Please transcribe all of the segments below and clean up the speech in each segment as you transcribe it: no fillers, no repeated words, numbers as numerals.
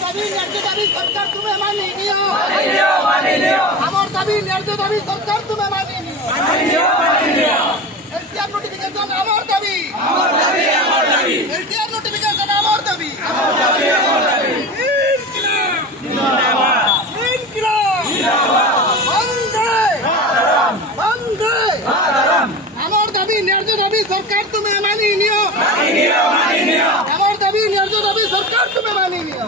दाबी न्याय दाबी सरकार तुम्हें मानी नियो आमर दाबी न्याय दाबी सरकार तुम्हें मानी नियो एलटीआर नोटिफिकेशन आमर दाबी एलटीआर नोटिफिकेशन आमर दाबी आमर दाबी न्याय दाबी सरकार तुम्हें मानी नियो आमर दाबी न्याय दाबी सरकार तुम्हें मानी नियो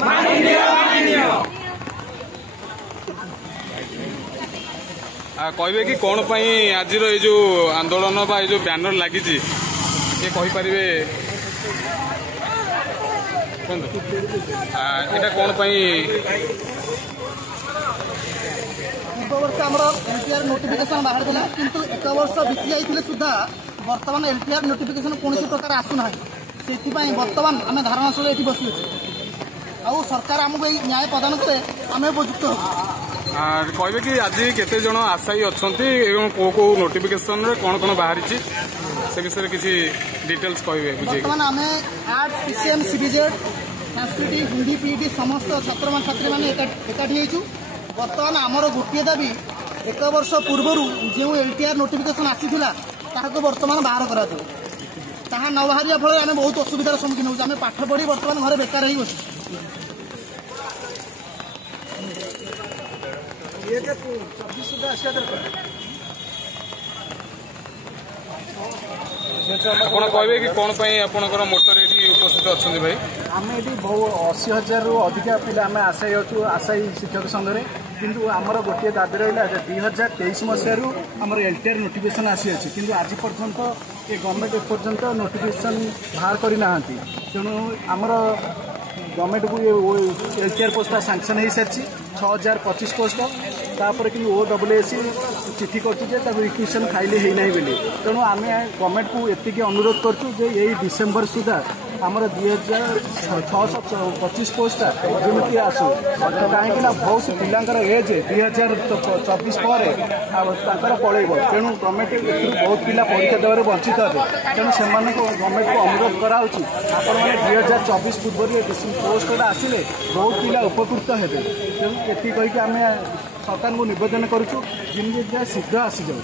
कहबे कि कौन पाई आज ये जो आंदोलन बा जो बैनर लगी ये कहींपारे एटा कौन पाई वर्ष आम एलटीआर नोटिफिकेशन बाहर था किंतु एक वर्ष बीती जाइए सुधा बर्तमान एलटीआर नोटिफिकेशन कौन प्रकार आसूना से बर्तमान आम धारणास्थल ये बस आउ सरकार आमको ये न्याय प्रदान करे आम उपयुक्त हो कहबे कि आज केते जन आशायी अच्छा कौ कौ नोटिफिकेशन कौन कौन बाहरी से विषय किसी डिटेल्स कहबे बर्तमान आम आर्ट्स पीसीएम सीबीजेड संस्कृति हिंदी पीईटी समस्त छात्र छात्री मैंने एकाठी होइछु बर्तमान आमर गोटे दाबी एक वर्ष पूर्व जो एलटीआर नोटिफिकेशन आसीथिला ताहाको बर्तमान बाहर करा ताहा न बाहरिया फल आम बहुत असुविधार सम्मुखीन होउछु आम पाठ पढ़ी बर्तमान घरे बेकार ही बसु ଆପଣ କହିବେ କି କଣ ପାଇଁ ଆପଣଙ୍କର ମୋଟର ଏଠି ଉପସ୍ଥିତ ଅଛନ୍ତି ଭାଇ? ଆମେ ଏଠି ବହୁ 80,000 ରୁ ଅଧିକା ପିଲା ଆମେ ଆଶାୟୀ ଅଛୁ ଆଶାୟୀ ଶିକ୍ଷକ ସଂଘରେ କିନ୍ତୁ ଆମର ଗୋଟିଏ ଦାବି ରହିଲା ଯେ 2023 ମସିହାରୁ ଆମର ଏଲଟିଆର ନୋଟିଫିକେସନ ଆସିଅଛି କିନ୍ତୁ ଆଜି ପର୍ଯ୍ୟନ୍ତ ଏ ଗଭର୍ଣ୍ଣମେଣ୍ଟ ଏପର୍ଯ୍ୟନ୍ତ ନୋଟିଫିକେସନ ବାହାର କରିନାହାନ୍ତି ତେଣୁ ଆମର गवर्नमेंट को एलटीआर पोस्ट सांक्शन हो सारी 6025 पोस्ट तापर कि OSS चिठी करक्वेशन फाइल होना बोली तेणु आम गवर्नमेंट को एति अनुरोध करूँ यही डिसेम्बर सुधा आमर 2625 पोस्टा जमी आसू कहीं बहुत पिलांकर एज 2024 पर पलैब तेणु गवर्नमेंट बहुत पिला परीक्षा देवर वंचित हे तेणु से गवर्नमेंट को अनुरोध कराऊँ आपण मैंने 2024 पूर्व पोस्टा आसिले बहुत पिला उपकृत हे तेणु ये कहीकि आम सरकार को निवेदन करूँ जमी शीघ्र आसी जाऊ